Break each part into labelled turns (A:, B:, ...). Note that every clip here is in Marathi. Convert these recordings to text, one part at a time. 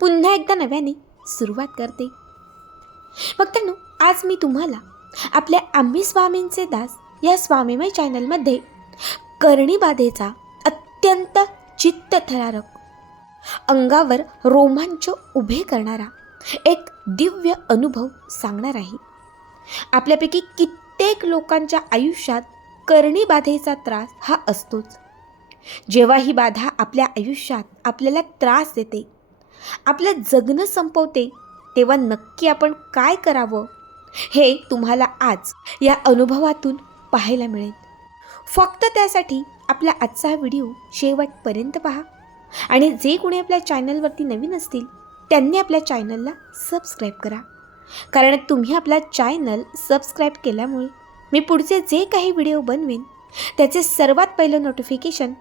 A: पुन्हा एकदा नव्याने सुरुवात करते. भक्तांनो आज मी तुम्हाला आपल्या आम्ही स्वामींचे दास या स्वामीमय चॅनलमध्ये कर्णीबाधेचा अत्यंत चित्तथरारक अंगावर रोमांच उभे करणारा एक दिव्य अनुभव सांगणार आहे. आपल्यापैकी कित्येक लोकांच्या आयुष्यात कर्णीबाधेचा त्रास हा असतोच. जेव्हा ही बाधा आपल्या आयुष्यात आपल्याला त्रास देते आपलं जगणं संपवते तेव्हा नक्की आपण काय करावं? हे तुम्हाला आज या अनुभवातून पाहायला मिळेल. फक्त त्यासाठी आपला आजचा हा व्हिडिओ शेवटपर्यंत पहा. आणि जे कोणी आपल्या चॅनलवरती नवीन असतील त्यांनी आपल्या चॅनलला सबस्क्राईब करा. कारण तुम्ही आपला चॅनल सबस्क्राईब केल्यामुळे मी पुढचे जे काही व्हिडिओ बनवेन त्याचे सर्वात पहिलं नोटिफिकेशन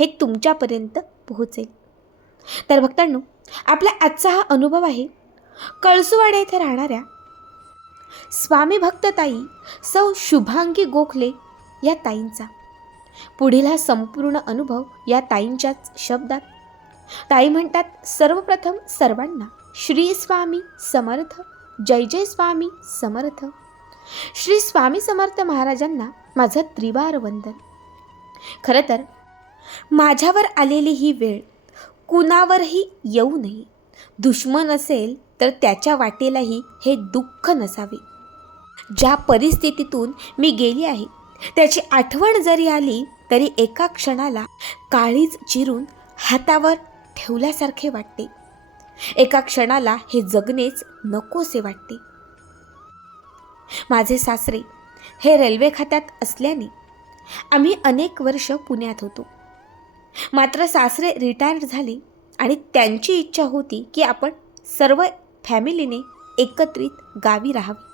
A: हे तुमच्यापर्यंत पोहोचेल. तर भक्तांनो आपला आजचा हा अनुभव आहे. कळसुवाडा येथे राहणाऱ्या स्वामी भक्तताई सौ शुभांगी गोखले या ताईंचा. पुढील हा संपूर्ण अनुभव या ताईंच्याच शब्दात. ताई म्हणतात सर्वप्रथम सर्वांना श्री स्वामी समर्थ जय जय स्वामी समर्थ. श्री स्वामी समर्थ महाराजांना माझं त्रिवार वंदन. खरं तर माझ्यावर आलेली ही वेळ कुणावरही येऊ नये. दुश्मन असेल तर त्याच्या वाटेलाही हे दुःख नसावे. ज्या परिस्थितीतून मी गेली आहे त्याची आठवण जरी आली तरी एका क्षणाला काळीज चिरून हातावर ठेवल्यासारखे वाटते. एका क्षणाला हे जगणेच नकोसे वाटते. माझे सासरे हे रेल्वे खात्यात असल्याने आम्ही अनेक वर्ष पुण्यात होतो. मात्र सासरे रिटायर झाले आणि त्यांची इच्छा होती की आपण सर्व फॅमिलीने एकत्रित गावी राहावे.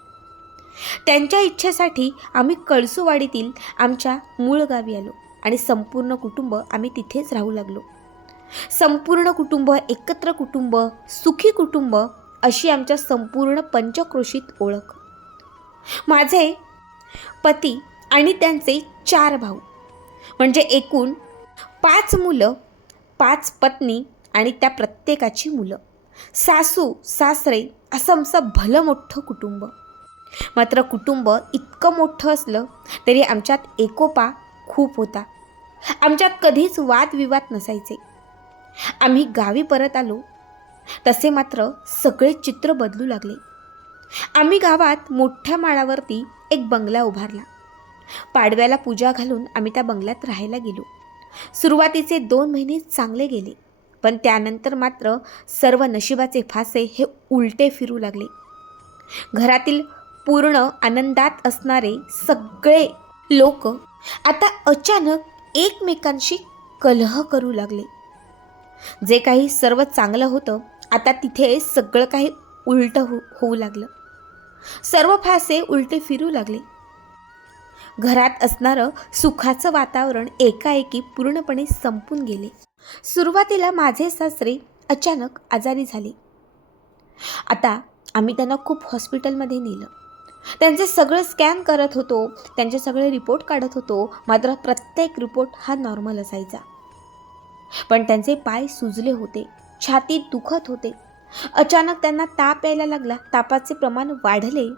A: त्यांच्या इच्छेसाठी आम्ही कळसूवाडीतील आमच्या मूळ गावी आलो आणि संपूर्ण कुटुंब आम्ही तिथेच राहू लागलो. संपूर्ण कुटुंब एकत्र कुटुंब सुखी कुटुंब अशी आमच्या संपूर्ण पंचक्रोशीत ओळख. माझे पती आणि त्यांचे चार भाऊ म्हणजे एकूण पाच मुलं पाच पत्नी आणि त्या प्रत्येकाची मुलं. सासू सासरे असं आमचं भलं मोठं कुटुंब. मात्र कुटुंब इतकं मोठं असलं तरी आमच्यात एकोपा खूप होता. आमच्यात कधीच वादविवाद नसायचे. आम्ही गावी परत आलो. तसे मात्र सगळे चित्र बदलू लागले. आम्ही गावात मोठ्या माळावरती एक बंगला उभारला. पाडव्याला पूजा घालून आम्ही त्या बंगल्यात राहायला गेलो. सुरुवातीचे दोन महिने चांगले गेले पण त्यानंतर मात्र सर्व नशिबाचे फासे हे उलटे फिरू लागले. घरातील पूर्ण आनंदात असणारे सगळे लोक आता अचानक एकमेकांशी कलह करू लागले. जे काही सर्व चांगलं होतं आता तिथे सगळं काही उलटं हो होऊ लागलं. सर्व फासे उलटे फिरू लागले. घरात असणारं सुखाचं वातावरण एकाएकी पूर्णपणे संपून गेले. सुरुवातीला माझे सासरे अचानक आजारी झाले. आता आम्ही त्यांना खूप हॉस्पिटलमध्ये नेलं. त्यांचे सगळं स्कॅन करत होतो त्यांचे सगळे रिपोर्ट काढत होतो मात्र प्रत्येक रिपोर्ट हा नॉर्मल असायचा. पण त्यांचे पाय सुजले होते छाती दुखत होते. अचानक त्यांना ताप यायला लागला तापाचे प्रमाण वाढले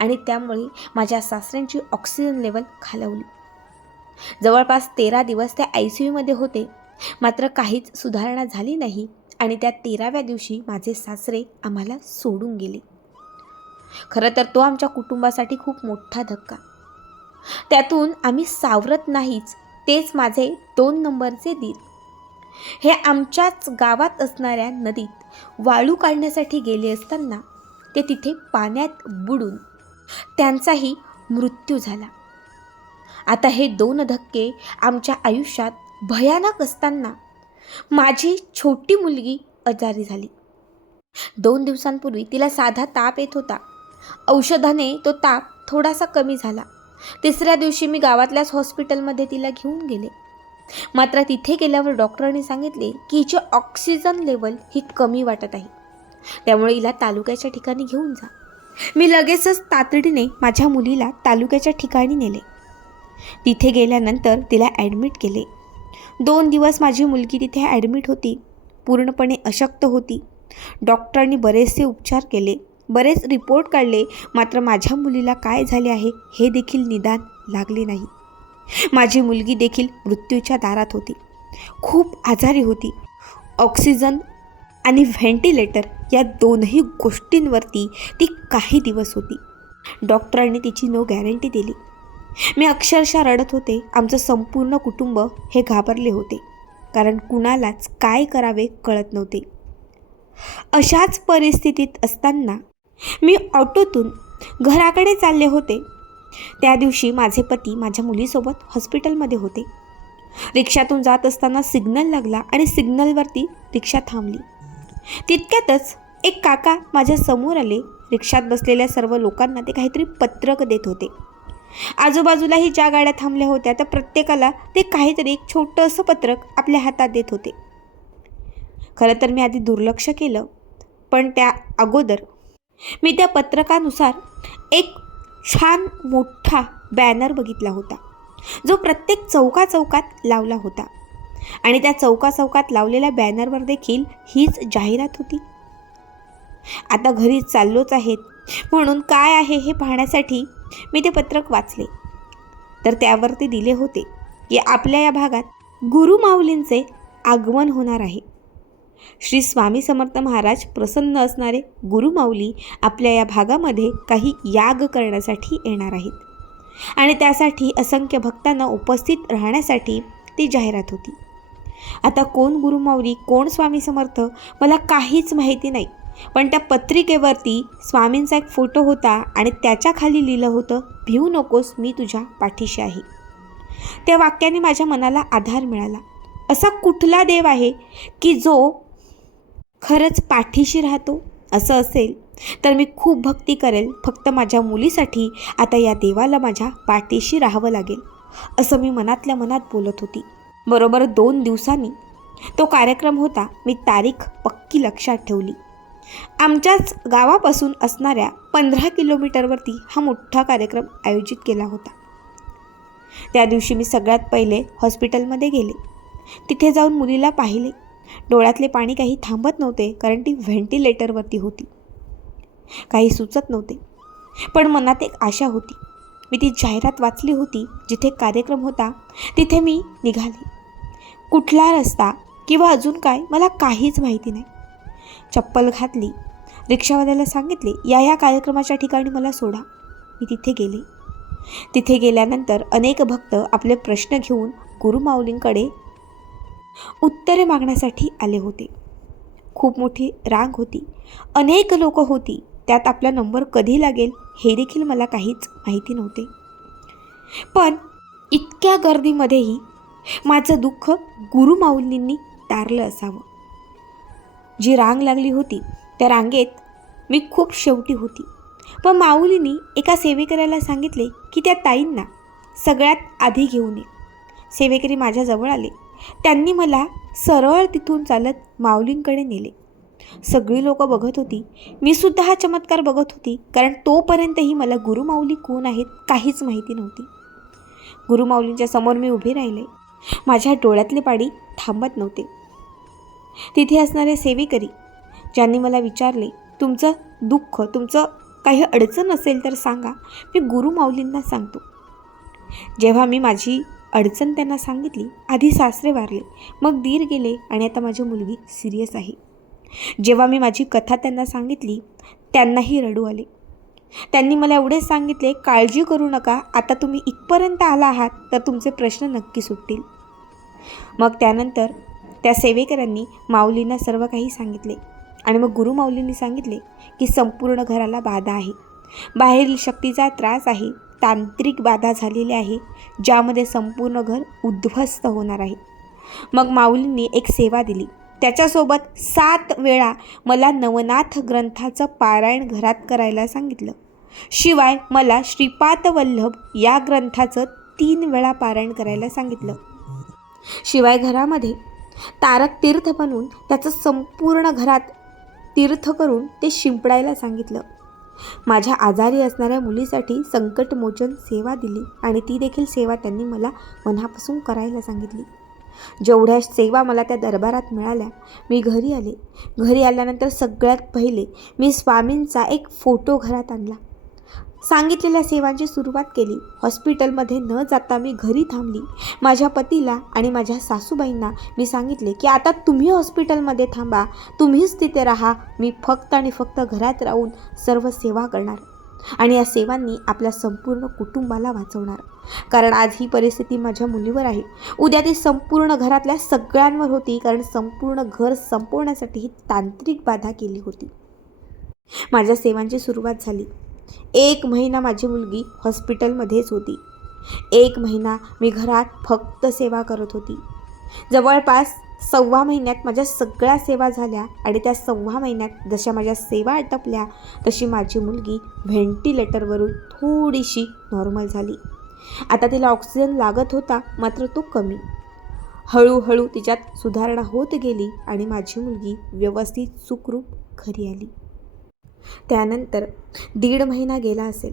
A: आणि त्यामुळे माझ्या सासऱ्यांची ऑक्सिजन लेवल खालवली. जवळपास तेरा दिवस ते आय सी यूमध्ये होते. मात्र काहीच सुधारणा झाली नाही आणि त्या तेराव्या दिवशी माझे सासरे आम्हाला सोडून गेले. खरं तर तो आमच्या कुटुंबासाठी खूप मोठा धक्का. त्यातून आम्ही सावरत नाहीच तेच माझे दोन नंबरचे दीर. हे आमच्याच गावात असणाऱ्या नदीत वाळू काढण्यासाठी गेले असताना ते तिथे पाण्यात बुडून त्यांचाही मृत्यू झाला. आता हे दोन धक्के आमच्या आयुष्यात भयानक असताना माझी छोटी मुलगी आजारी झाली. दोन दिवसांपूर्वी तिला साधा ताप येत होता. औषधाने तो ताप थोडासा कमी झाला. तिसऱ्या दिवशी मी गावातल्याच हॉस्पिटलमध्ये तिला घेऊन गेले. मात्र तिथे गेल्यावर डॉक्टरांनी सांगितले की हिची ऑक्सिजन लेवल ही कमी वाटत आहे. त्यामुळे हिला तालुक्याच्या ठिकाणी घेऊन जा. मी लगेचच तातडीने माझ्या मुलीला तालुक्याच्या ठिकाणी नेले. तिथे गेल्यानंतर तिला ॲडमिट केले. दोन दिवस माझी मुलगी तिथे ॲडमिट होती. पूर्णपणे अशक्त होती. डॉक्टरांनी बरेचसे उपचार केले. बरेच रिपोर्ट काढले. मात्र माझ्या मुलीला काय झाले आहे हे देखील निदान लागले नाही. माझी मुलगी देखील मृत्यूच्या दारात होती. खूप आजारी होती. ऑक्सिजन आणि व्हेंटिलेटर या दोनही गोष्टींवरती ती काही दिवस होती. डॉक्टरांनी तिची नो गॅरंटी दिली. मी अक्षरशः रडत होते. आमचं संपूर्ण कुटुंब हे घाबरले होते. कारण कुणालाच काय करावे कळत नव्हते. अशाच परिस्थितीत असताना मी ऑटोतून घराकडे चालले होते. त्या दिवशी माझे पती माझ्या मुलीसोबत हॉस्पिटलमध्ये होते. रिक्षातून जात असताना सिग्नल लागला आणि सिग्नलवरती रिक्षा थांबली. तितक्यातच एक काका माझ्यासमोर आले. रिक्षात बसलेल्या सर्व लोकांना ते काहीतरी पत्रक देत होते. आजूबाजूलाही ज्या गाड्या थांबल्या होत्या त्या प्रत्येकाला ते काहीतरी एक छोटंसं पत्रक आपल्या हातात देत होते. खरं तर मी आधी दुर्लक्ष केलं पण त्या अगोदर मी त्या पत्रकानुसार एक छान मोठा बॅनर बघितला होता जो प्रत्येक चौका चौकात लावला होता. आणि त्या चौका चौकात लावलेल्या बॅनरवर देखील हीच जाहिरात होती. आता घरी चाललोच आहेत. म्हणून काय आहे हे पाहण्यासाठी मी ते पत्रक वाचले. तर त्यावर ते दिले होते की आपल्या या भागात गुरु माऊलींचे आगमन होणार आहे. श्री स्वामी समर्थ महाराज प्रसन्न असणारे गुरुमाऊली आपल्या या भागामध्ये काही याग करण्यासाठी येणार आहेत. आणि त्यासाठी असंख्य भक्तांना उपस्थित राहण्यासाठी ती जाहिरात होती. आता कोण गुरुमाऊली कोण स्वामी समर्थ मला काहीच माहिती नाही. पण त्या पत्रिकेवरती स्वामींचा एक फोटो होता आणि त्याच्याखाली लिहिलं होतं भिवू नकोस मी तुझ्या पाठीशी आहे. त्या वाक्याने माझ्या मनाला आधार मिळाला. असा कुठला देव आहे की जो खरंच पाठीशी राहतो? असं असेल तर मी खूप भक्ती करेल. फक्त माझ्या मुलीसाठी आता या देवाला माझ्या पाठीशी राहावं लागेल असं मी मनातल्या मनात बोलत होती. बरोबर दोन दिवसांनी. तो कार्यक्रम होता मी तारीख पक्की लक्षात ठेवली. आमच्याच गावापासून असणाऱ्या पंधरा किलोमीटरवरती हा मोठा कार्यक्रम आयोजित केला होता. त्या दिवशी मी सगळ्यात पहिले हॉस्पिटलमध्ये गेले. तिथे जाऊन मुलीला पाहिले. डोळ्यातले पाणी काही थांबत नव्हते कारण ती व्हेंटिलेटरवरती होती. काही सुचत नव्हते पण मनात एक आशा होती. मी ती जाहिरात वाचली होती जिथे कार्यक्रम होता तिथे मी निघाले. कुठला रस्ता किंवा अजून काय मला काहीच माहिती नाही. चप्पल घातली. रिक्षावाल्याला सांगितले या या कार्यक्रमाच्या ठिकाणी मला सोडा. मी तिथे गेले. तिथे गेल्यानंतर अनेक भक्त आपले प्रश्न घेऊन गुरुमाऊलींकडे उत्तरे मागण्यासाठी आले होते. खूप मोठी रांग होती. अनेक लोक होती. त्यात आपला नंबर कधी लागेल हे देखील मला काहीच माहिती नव्हते. पण इतक्या गर्दीमध्येही माझं दुःख गुरुमाऊलींनी तारलं असावं. जी रांग लागली होती त्या रांगेत मी खूप शेवटी होती. पण माऊलींनी एका सेवेकऱ्याला सांगितले की त्या ताईंना सगळ्यात आधी घेऊन ये. सेवेकरी माझ्याजवळ आले. त्यांनी मला सरळ तिथून चालत माऊलींकडे नेले. सगळी लोक बघत होती. मी सुद्धा हा चमत्कार बघत होती कारण तोपर्यंतही मला गुरुमाऊली कोण आहेत काहीच माहिती नव्हती. गुरुमाऊलींच्या समोर मी उभे राहिले. माझ्या डोळ्यातले पाणी थांबत नव्हते. तिथे असणारे सेवेकरी ज्यांनी मला विचारले तुमचं दुःख तुमचं काही अडचण असेल तर सांगा मी गुरु माऊलींना सांगतो. जेव्हा मी माझी अडचण त्यांना सांगितली आधी सासरे वारले मग दीर गेले आणि आता माझी मुलगी सिरियस आहे. जेव्हा मी माझी कथा त्यांना सांगितली त्यांनाही रडू आले. त्यांनी मला एवढेच सांगितले काळजी करू नका आता तुम्ही इथपर्यंत आला आहात तर तुमचे प्रश्न नक्की सुटतील. मग त्यानंतर त्या सेवेकरांनी माऊलींना सर्व काही सांगितले. आणि मग गुरु माऊलींनी सांगितले की संपूर्ण घराला बाधा आहे. बाहेरील शक्तीचा त्रास आहे तांत्रिक बाधा झालेली आहे ज्यामध्ये संपूर्ण घर उद्ध्वस्त होणार आहे. मग माऊलींनी एक सेवा दिली. त्याच्यासोबत सात वेळा मला नवनाथ ग्रंथाचं पारायण घरात करायला सांगितलं. शिवाय मला श्रीपाद वल्लभ या ग्रंथाचं तीन वेळा पारायण करायला सांगितलं. शिवाय घरामध्ये तारक तीर्थ बनवून त्याचं संपूर्ण घरात तीर्थ करून ते शिंपडायला सांगितलं. माझ्या आजारी असणाऱ्या मुलीसाठी संकटमोचन सेवा दिली आणि ती देखील सेवा त्यांनी मला मनापासून करायला सांगितली. जेवढ्या सेवा मला त्या दरबारात मिळाल्या मी घरी आले. घरी आल्यानंतर सगळ्यात पहिले मी स्वामींचा एक फोटो घरात आणला. सांगितलेल्या सेवांची सुरुवात केली. हॉस्पिटलमध्ये न जाता मी घरी थांबली. माझ्या पतीला आणि माझ्या सासूबाईंना मी सांगितले की आता तुम्ही हॉस्पिटलमध्ये थांबा. तुम्हीच तिथे राहा. मी फक्त आणि फक्त घरात राहून सर्व सेवा करणार आणि या सेवांनी आपल्या संपूर्ण कुटुंबाला वाचवणार. कारण आज ही परिस्थिती माझ्या मुलीवर आहे. उद्या ती संपूर्ण घरातल्या सगळ्यांवर होती कारण संपूर्ण घर संपवण्यासाठी ही तांत्रिक बाधा केली होती. माझ्या सेवांची सुरुवात झाली. एक महिना माझी मुलगी हॉस्पिटलमध्येच होती. एक महिना मी घरात फक्त सेवा करत होती. जवळपास सव्वा महिन्यात माझ्या सगळ्या सेवा झाल्या आणि त्या सव्वा महिन्यात जशा माझ्या सेवा आटपल्या तशी माझी मुलगी व्हेंटिलेटरवरून थोडीशी नॉर्मल झाली. आता तिला ऑक्सिजन लागत होता मात्र तो कमी. हळूहळू तिच्यात सुधारणा होत गेली आणि माझी मुलगी व्यवस्थित सुखरूप घरी आली. त्यानंतर दीड महिना गेला असेल.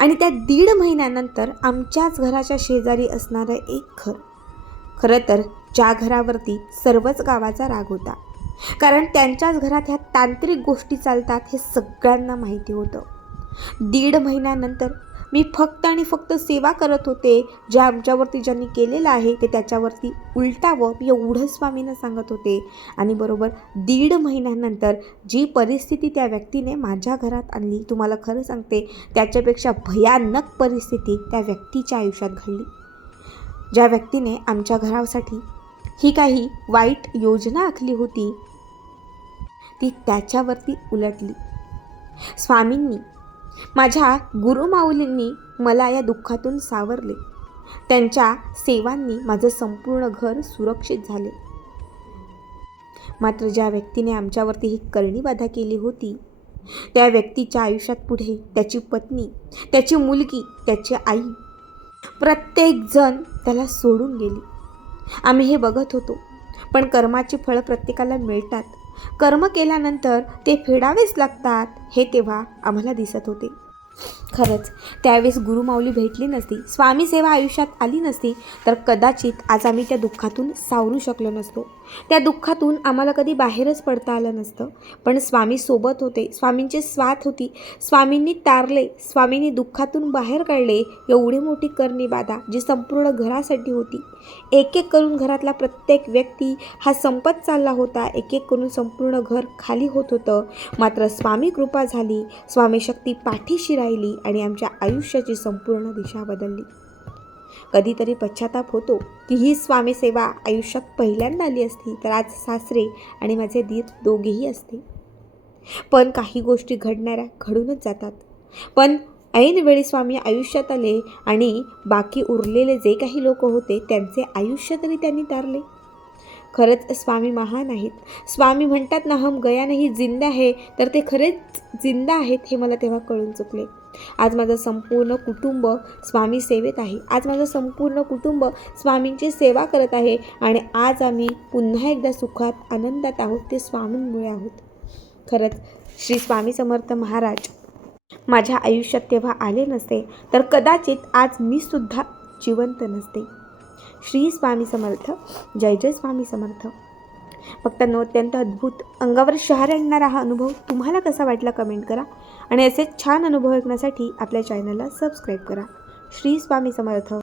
A: आणि त्या दीड महिन्यानंतर आमच्याच घराच्या शेजारी असणारं एक घर. खरं तर ज्या घरावरती सर्वच गावाचा राग होता. कारण त्यांच्याच घरात ह्या तांत्रिक गोष्टी चालतात हे सगळ्यांना माहिती होतं. दीड महिन्यानंतर मी फक्त आणि फक्त सेवा करत होते. जे आमच्यावरती ज्यांनी केलेलं आहे ते त्याच्यावरती उलटावं मी एवढं स्वामींना सांगत होते. आणि बरोबर दीड महिन्यानंतर जी परिस्थिती त्या व्यक्तीने माझ्या घरात आणली तुम्हाला खरं सांगते त्याच्यापेक्षा भयानक परिस्थिती त्या व्यक्तीच्या आयुष्यात घडली. ज्या व्यक्तीने आमच्या घरासाठी ही काही वाईट योजना आखली होती ती त्याच्यावरती उलटली. स्वामींनी माझ्या गुरुमाऊलींनी मला या दुःखातून सावरले. त्यांच्या सेवांनी माझं संपूर्ण घर सुरक्षित झाले. मात्र ज्या व्यक्तीने आमच्यावरती ही करणी बाधा केली होती त्या व्यक्तीच्या आयुष्यात पुढे त्याची पत्नी त्याची मुलगी त्याची आई प्रत्येकजण त्याला सोडून गेली. आम्ही हे बघत होतो पण कर्माची फळं प्रत्येकाला मिळतात. कर्म केल्यानंतर ते फेडावेच लागतात हे तेव्हा आम्हाला दिसत होते. खरंच त्यावेळेस गुरुमाऊली भेटली नसती स्वामी सेवा आयुष्यात आली नसती तर कदाचित आज आम्ही त्या दुःखातून सावरू शकलो नसतो. त्या दुःखातून आम्हाला कधी बाहेरच पडता आलं नसतं. पण स्वामी सोबत होते स्वामींची स्वात होती. स्वामींनी तारले स्वामींनी दुःखातून बाहेर काढले. एवढी मोठी करणी बाधा जी संपूर्ण घरासाठी होती. एक एक करून घरातला प्रत्येक व्यक्ती हा संपत चालला होता. एक एक करून संपूर्ण घर खाली होत होतं. मात्र स्वामी कृपा झाली. स्वामी शक्ती पाठीशी राहिली आणि आमच्या आयुष्याची संपूर्ण दिशा बदलली. कधीतरी पश्चाताप होतो की ही स्वामी सेवा आयुष्यात पहिल्यांदा आली असती तर आज सासरे आणि माझे दीर दोघेही असते. पण काही गोष्टी घडणाऱ्या घडूनच जातात. पण ऐनवेळी स्वामी आयुष्यात आले आणि बाकी उरलेले जे काही लोक होते त्यांचे आयुष्य तरी त्यांनी तारले. खरंच स्वामी महान आहेत. स्वामी म्हणतात ना हम गया नाही जिंदा आहे तर ते खरेच जिंदा आहेत हे मला तेव्हा कळून चुकले. आज माझं संपूर्ण कुटुंब स्वामी सेवेत आहे. आज माझं संपूर्ण कुटुंब स्वामींची सेवा करत आहे आणि आज आम्ही पुन्हा एकदा सुखात आनंदात आहोत ते स्वामींमुळे आहोत. खरंच श्री स्वामी समर्थ महाराज माझ्या आयुष्यात तेव्हा आले नसते तर कदाचित आज मी सुद्धा जिवंत नसते. श्री स्वामी समर्थ जय जय स्वामी समर्थ. फक्त नो अत्यंत अद्भुत अंगावर शहर आणणारा हा अनुभव तुम्हाला कसा वाटला कमेंट करा आणि असेच छान अनुभव ऐकण्यासाठी आपल्या चॅनलला सबस्क्राईब करा. श्री स्वामी समर्थ.